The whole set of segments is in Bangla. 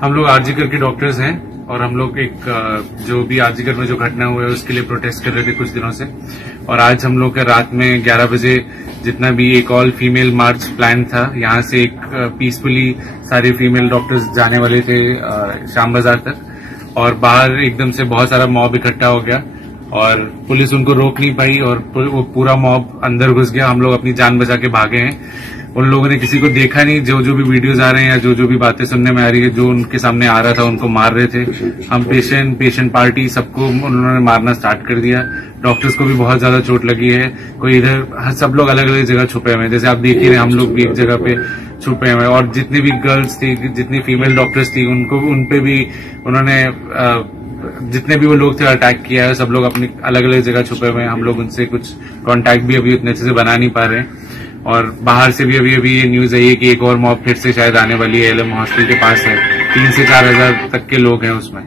हम लोग आरजीकर के डॉक्टर्स हैं और हम लोग एक जो भी आरजीकर में जो घटना हुई है उसके लिए प्रोटेस्ट कर रहे थे कुछ दिनों से। और आज हम लोग का रात में 11 बजे जितना भी एक ऑल फीमेल मार्च प्लान था, यहाँ से एक पीसफुली सारे फीमेल डॉक्टर्स जाने वाले थे शाम बाजार तक, और बाहर एकदम से बहुत सारा मॉब इकट्ठा हो गया और पुलिस उनको रोक नहीं पाई और वो पूरा मॉब अंदर घुस गया। हम लोग अपनी जान बचा के भागे हैं। उन लोगों ने किसी को देखा नहीं। जो भी वीडियोस आ रहे हैं या जो भी बातें सुनने में आ रही है, जो उनके सामने आ रहा था उनको मार रहे थे। हम पेशेंट पार्टी सबको उन्होंने मारना स्टार्ट कर दिया। डॉक्टर्स को भी बहुत ज्यादा चोट लगी है। कोई इधर, सब लोग अलग अलग जगह छुपे हुए हैं, जैसे आप देख ही रहे, हम लोग भी एक जगह पे छुपे हुए हैं। और जितनी भी गर्ल्स थी, जितनी फीमेल डॉक्टर्स थी, उनपे भी उन्होंने जितने भी वो लोग थे अटैक किया है। सब लोग अपनी अलग अलग जगह छुपे हुए हैं। हम लोग उनसे कुछ कांटेक्ट भी अभी उतने अच्छे से बना नहीं पा रहे हैं। और बाहर से भी अभी ये न्यूज आई है कि एक और मॉब फिर से शायद आने वाली है। एलएम हॉस्टल के पास है, 3 से 4 हजार तक के लोग हैं उसमें।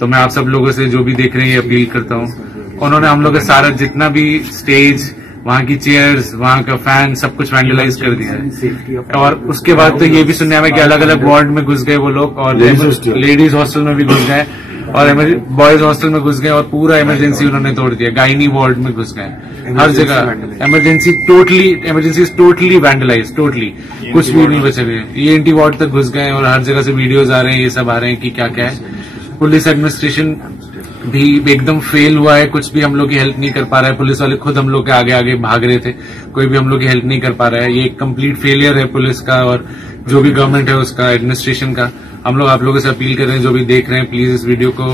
तो मैं आप सब लोगों से जो भी देख रहे हैं ये अपील करता हूँ। उन्होंने हम लोग का सारा जितना भी स्टेज, वहाँ की चेयर्स, वहाँ का फैन, सब कुछ वैंडलाइज कर दिया है। और उसके बाद तो ये भी सुनने में कि अलग अलग वार्ड में घुस गए वो लोग, और लेडीज हॉस्टल में भी घुस गए और बॉयज हॉस्टल में घुस गए और पूरा इमरजेंसी उन्होंने तोड़ दिया। गायनी वार्ड में घुस गए, हर जगह इमरजेंसी टोटली वैंडलाइज, टोटली कुछ भी नहीं बचा गया। ईएनटी वार्ड तक घुस गए और हर जगह से वीडियोज आ रहे हैं, ये सब आ रहे हैं कि क्या क्या है। पुलिस एडमिनिस्ट्रेशन भी एकदम फेल हुआ है, कुछ भी हम लोग की हेल्प नहीं कर पा रहा है। पुलिस वाले खुद हम लोग के आगे आगे भाग रहे थे, कोई भी हम लोग की हेल्प नहीं कर पा रहा है। ये एक कंप्लीट फेलियर है पुलिस का और जो भी गवर्नमेंट है उसका, एडमिनिस्ट्रेशन का। हम लोग आप लोगों से अपील कर रहे हैं, जो भी देख रहे हैं प्लीज इस वीडियो को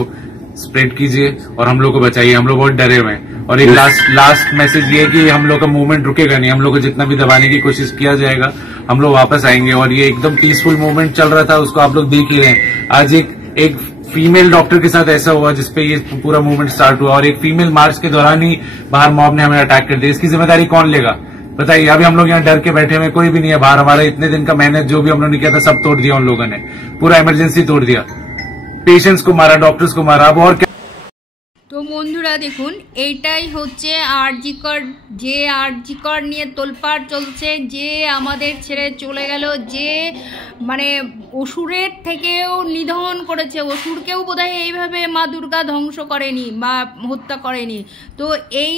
स्प्रेड कीजिए और हम लोग को बचाइए। हम लोग बहुत डरे हुए हैं। और एक लास्ट मैसेज ये है कि हम लोग का मूवमेंट रुकेगा नहीं। हम लोग को जितना भी दबाने की कोशिश किया जाएगा, हम लोग वापस आएंगे। और ये एकदम पीसफुल मूवमेंट चल रहा था, उसको आप लोग देख ही रहे हैं। आज एक फीमेल डॉक्टर के साथ ऐसा हुआ जिसपे ये पूरा मूवमेंट स्टार्ट हुआ, और एक फीमेल मार्च के दौरान ही बाहर मॉब ने हमें अटैक कर दिया। इसकी जिम्मेदारी कौन लेगा बताइए? अभी हम लोग यहाँ डर के बैठे हुए, कोई भी नहीं है बाहर। हमारा इतने दिन का मेहनत जो भी हम लोगों ने किया था सब तोड़ दिया उन लोगों ने। पूरा इमरजेंसी तोड़ दिया, पेशेंट्स को मारा, डॉक्टर्स को मारा। अब और क्या? तो बंधुरा देखुन, एटाई होच्छे आरजीकर, जे आरजीकर निये तोलपाड़ चलছে, যে আমাদের ছেড়ে চলে গেল, যে মানে অসুরের থেকেও নিধন করেছে। অসুরকেও বোধহয় এইভাবে মা দুর্গা ধ্বংস করেনি বা হত্যা করেনি। তো এই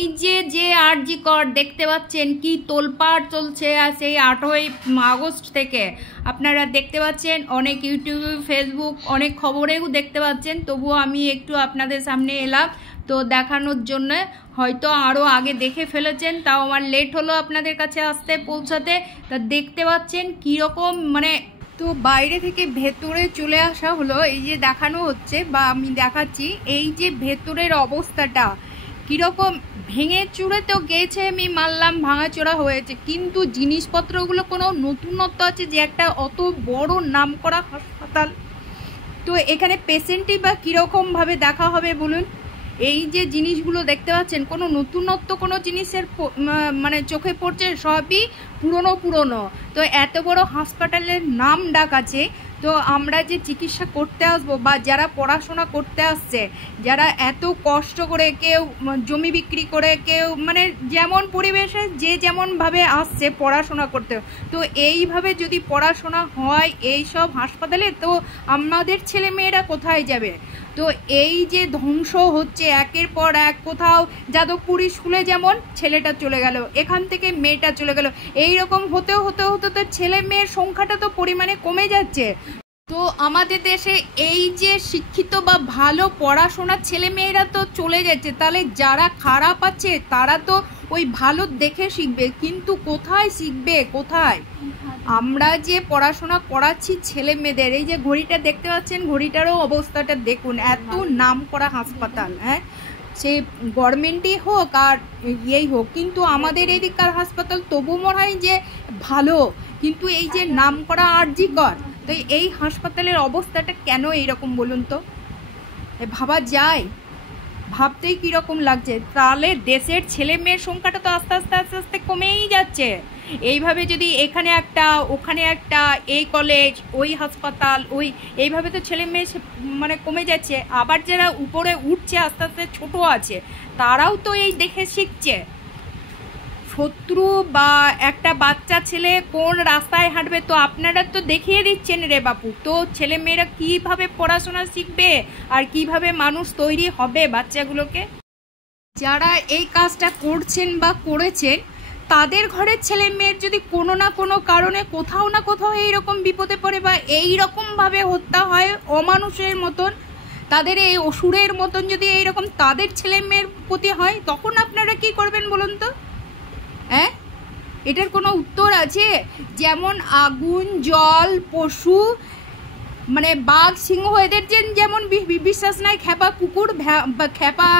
যে আরজিকর দেখতে পাচ্ছেন কি তোলপাড় চলছে, আর সেই 8ই আগস্ট থেকে আপনারা দেখতে পাচ্ছেন, অনেক ইউটিউব, ফেসবুক, অনেক খবরেও দেখতে পাচ্ছেন। তবুও আমি একটু আপনাদের সামনে এলাম তো দেখানোর জন্য। হয়তো আরও আগে দেখে ফেলেছেন, তাও আমার লেট হলো আপনাদের কাছে আসতে পৌঁছাতে। তা দেখতে পাচ্ছেন কীরকম, মানে তো বাইরে থেকে ভেতরে চলে আসা হলো। এই যে দেখানো হচ্ছে বা আমি দেখাচ্ছি, এই যে ভেতরের অবস্থাটা কীরকম ভেঙে চুড়ে তো গেছে, আমি মানলাম ভাঙাচোরা হয়েছে, কিন্তু জিনিসপত্রগুলো কোনো নতুনত্ব আছে যে একটা অত বড় নামকরা হাসপাতাল, তো এখানে পেশেন্টই বা কীরকমভাবে দেখা হবে বলুন? এই যে জিনিসগুলো দেখতে পাচ্ছেন, কোনো নতুনত্ব কোনো জিনিসের মানে চোখে পড়ছে, সবই পুরনো। তো এত বড় হাসপাতালের নাম ডাক আছে, তো আমরা যে চিকিৎসা করতে আসবো বা যারা পড়াশোনা করতে আসছে, যারা এত কষ্ট করে, কেউ জমি বিক্রি করে, কেউ মানে যেমন পরিবেশে যে যেমনভাবে আসছে পড়াশোনা করতে, তো এইভাবে যদি পড়াশোনা হয় এই সব হাসপাতালে, তো আমাদের ছেলে মেয়েরা কোথায় যাবে? তো এই যে ধ্বংস হচ্ছে একের পর এক, কোথাও যাদবপুর স্কুলে যেমন ছেলেটা চলে গেল, এখান থেকে মেয়েটা চলে গেল, এইরকম হতে তো ছেলে মেয়ের সংখ্যাটা তো পরিমাণে কমে যাচ্ছে। তো আমাদের দেশে এই যে শিক্ষিত বা ভালো পড়াশোনার ছেলে মেয়েরা তো চলে যাচ্ছে, তাহলে যারা খারাপ আছে তারা তো ওই ভালো দেখে শিখবে, কিন্তু কোথায় শিখবে, কোথায়? আমরা যে পড়াশোনা করাচ্ছি ছেলে মেয়েদের, এই যে ঘড়িটা দেখতে পাচ্ছেন, ঘড়িটারও অবস্থাটা দেখুন। এত নাম করা হাসপাতাল, হ্যাঁ, সে গভর্নমেন্টই হোক আর ইয়েই হোক, কিন্তু আমাদের এদিককার হাসপাতাল তবু মনে হয় যে ভালো, কিন্তু এই যে নাম করা আরজিকর, তো এই হাসপাতালের অবস্থাটা কেন এইরকম বলুন তো? ভাবা যায়? ভাবতেই কীরকম লাগছে। তাহলে দেশের ছেলে মেয়ের সংখ্যাটা তো আস্তে আস্তে কমেই যাচ্ছে। এইভাবে যদি এখানে একটা, ওখানে একটা, এই কলেজ, ওই হাসপাতাল, এইভাবে তো ছেলে মেয়ে মানে কমে যাচ্ছে। আবার যারা উপরে উঠছে আস্তে আস্তে ছোট আছে, তারাও তো এই দেখে শিখছে। শত্রু বা একটা বাচ্চা ছেলে কোন রাস্তায় হাঁটবে, তো আপনারা তো দেখিয়ে দিচ্ছেন রে বাপু। তো ছেলে মেয়েরা কিভাবে পড়াশোনা শিখবে আর কিভাবে মানুষ তৈরি হবে বাচ্চাগুলোকে? যারা এই কাজটা করছেন বা করেছেন তাদের ঘরের ছেলে মেয়ের যদি কোনো না কোনো কারণে কোথাও না কোথাও এইরকম বিপদে পড়ে বা এইরকমভাবে হত্যা হয় অমানুষের মতন, তাদের এই অসুরের মতন যদি এইরকম তাদের ছেলে মেয়ের প্রতি হয়, তখন আপনারা কি করবেন বলুন তো? হ্যাঁ, এটার কোনো উত্তর আছে? যেমন আগুন, জল, পশু, মানে বাঘ, সিংহ, এদের যেমন বিশ্বাস নাই, খেপা কুকুর, খেপা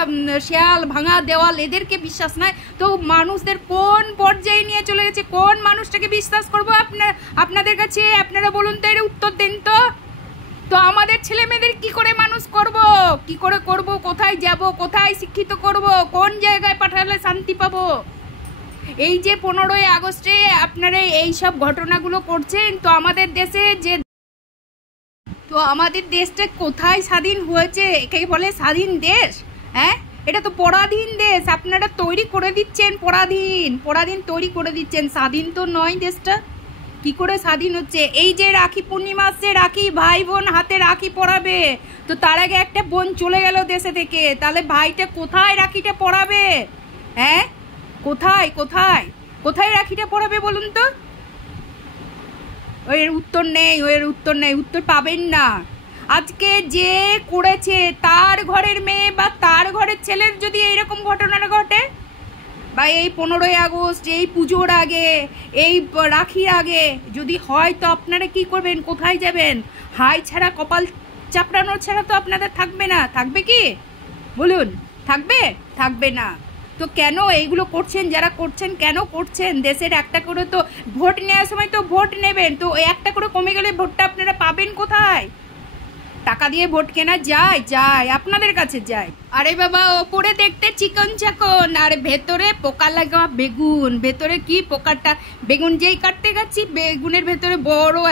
শেয়াল, ভাঙা দেওয়াল, এদেরকে বিশ্বাস নাই, তো মানুষদের কোন পর্যায়ে নিয়ে চলে গেছে? কোন মানুষটাকে বিশ্বাস করবো আপনাদের কাছে? আপনারা বলুন তো, এর উত্তর দিন তো। তো আমাদের ছেলে মেয়েদের কি করে মানুষ করব, কি করে করব, কোথায় যাব, কোথায় শিক্ষিত করব, কোন জায়গায় পাঠালে শান্তি পাবো? এই যে 15ই আগস্টে আপনারা এই সব ঘটনাগুলো করছেন, তো আমাদের দেশে তো আমাদের দেশটা কোথায় স্বাধীন হয়েছে? একেই বলে স্বাধীন দেশ? হ্যাঁ, এটা তো পরাধীন দেশ। আপনারা তৈরি করে দিচ্ছেন পরাধীন তৈরি করে দিচ্ছেন, স্বাধীন তো নয় দেশটা। কি করে স্বাধীন হচ্ছে? এই যে রাখি পূর্ণিমা আসছে, রাখি ভাই বোন হাতে রাখি পরাবে, তো তার আগে একটা বোন চলে গেল দেশে থেকে, তাহলে ভাইটা কোথায় রাখিটা পরাবে? হ্যাঁ, কোথায় কোথায় কোথায় রাখিটা পরাবে বলুন তো? ওর উত্তর নেই, উত্তর পাবেন না। আজকে যে করেছে তার ঘরের মেয়ে বা তার ঘরের ছেলের যদি এইরকম ঘটনাটা ঘটে, বা এই 15ই আগস্ট, এই পুজোর আগে, এই রাখির আগে যদি হয়, তো আপনারা কি করবেন? কোথায় যাবেন? হাই ছাড়া, কপাল চাপড়ানোর ছাড়া তো আপনাদের থাকবে না। থাকবে কি বলুন? থাকবে না। তো কেন এইগুলো করছেন? যারা করছেন কেন করছেন? দেশের একটা করে তো ভোট নেওয়ার সময় তো ভোট নেবেন, তো একটা করে কমে গেলে ভোটটা আপনারা পাবেন কোথায়? টাকা দিয়ে ভোট কেনা যায় আপনাদের কাছে যায়। আরে বাবা, ওপরে দেখতে চিকন চাকন আর ভেতরে পোকা লাগা বেগুন। ভেতরে কি পোকাটা? বেগুন যেই কাটতে গেছি, বেগুনের ভেতরে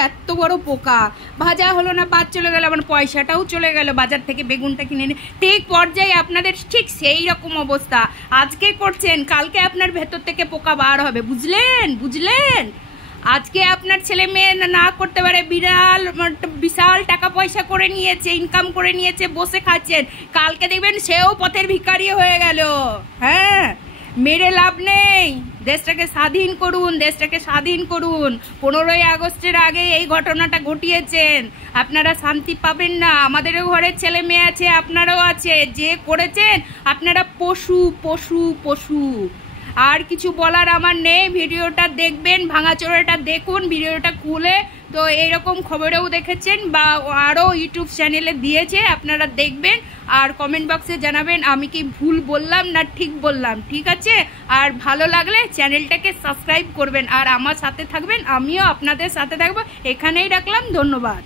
এত বড় পোকা। ভাজা হলো না, বাদ চলে গেল, আমার পয়সাটাও চলে গেল বাজার থেকে বেগুনটা কিনে নিয়ে। ঠিক পর্যায়ে আপনাদের ঠিক সেই রকম অবস্থা। আজকে করছেন, কালকে আপনার ভেতর থেকে পোকা বার হবে। বুঝলেন? আজকে আপনার ছেলে মেয়ে না করতে পারে, বিশাল টাকা পয়সা করে নিয়েছে, ইনকাম করে নিয়েছে, বসে খাচ্ছেন, কালকে দেখবেন সেও পথের ভিখারি হয়ে গেল। হ্যাঁ, মেরে লাভ নেই। দেশটাকে স্বাধীন করুন। 15ই আগস্টের আগে এই ঘটনাটা ঘটিয়েছেন, আপনারা শান্তি পাবেন না। আমাদেরও ঘরের ছেলে মেয়ে আছে, আপনারাও আছে। যে করেছেন আপনারা পশু। আর কিছু বলার আমার নেই। ভিডিওটা দেখবেন, ভাঙাচোরাটা দেখুন, ভিডিওটা খুলে। তো এইরকম খবরেও দেখেছেন বা আরও ইউটিউব চ্যানেলে দিয়েছে, আপনারা দেখবেন আর কমেন্ট বক্সে জানাবেন আমি কি ভুল বললাম না ঠিক বললাম। ঠিক আছে? আর ভালো লাগলে চ্যানেলটাকে সাবস্ক্রাইব করবেন আর আমার সাথে থাকবেন, আমিও আপনাদের সাথে থাকবো। এখানেই রাখলাম, ধন্যবাদ।